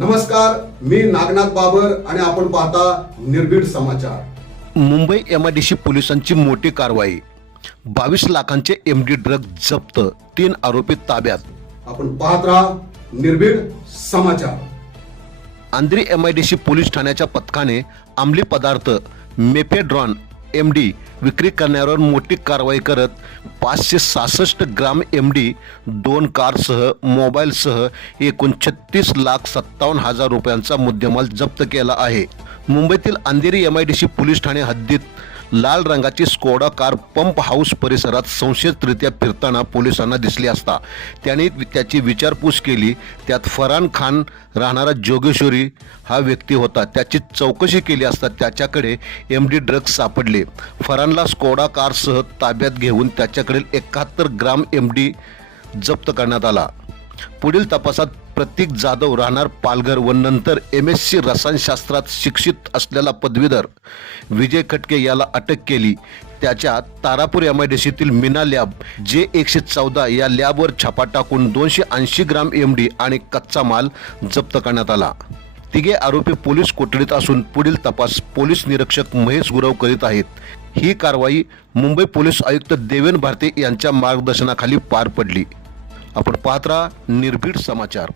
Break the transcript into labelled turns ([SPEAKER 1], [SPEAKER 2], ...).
[SPEAKER 1] नमस्कार मी नागनाथ बाबर आणि आपण पाहता निर्भीड समाचार.
[SPEAKER 2] मुंबई एमआयडीसी पोलिसांची मोठी कारवाई. बावीस लाखांचे एमडी ड्रग जप्त तीन आरोपी ताब्यात.
[SPEAKER 1] आपण पाहत राहा निर्भीड समाचार.
[SPEAKER 2] आंध्री एमआयडीसी पोलीस ठाण्याच्या पथकाने अंमली पदार्थ मेफेड्रॉन एम डी विक्री करण्यावर मोठी कारवाई करत पाचशे सहासष्ट ग्राम एम डी दोन कारसह मोबाईलसह एकूण छत्तीस लाख सत्तावन्न हजार रुपयांचा मुद्देमाल जप्त केला आहे. मुंबईतील Andheri M I D C police Thane हद्दीत लाल रंगाची स्कोडा कार पंप हाऊस परिसरात संशयितरित्या फिरताना पोलिसांना दिसली असता. त्याने त्याची विचारपूस केली. त्यात फरहान खान राहणारा जोगेश्वरी हा व्यक्ती होता. त्याची चौकशी केली असता त्याच्याकडे एम डी ड्रग्ज सापडले. फरहानला स्कोडा कारसह ताब्यात घेऊन त्याच्याकडील एकाहत्तर ग्राम एम डी जप्त करण्यात आला. पुढील तपासात प्रतीक जाधव राहणार पालघर व नंतर एम एस सी रसायनशास्त्रात शिक्षित असलेला पदवीधर. विजय खटके याला अटक केली. त्याच्या तारापूर एम आय डी सीतील मीना लॅब जे एकशे चौदा या लॅबवर छापा टाकून दोनशे ऐंशी ग्राम एम डी आणि कच्चा माल जप्त करण्यात आला. तिघे आरोपी पोलीस कोठडीत असून पुढील तपास पोलीस निरीक्षक महेश गुरव करीत आहेत. ही कारवाई मुंबई पोलीस आयुक्त देवेन भारती यांच्या मार्गदर्शनाखाली पार पडली. आपण पाहत राहा निर्भीड समाचार.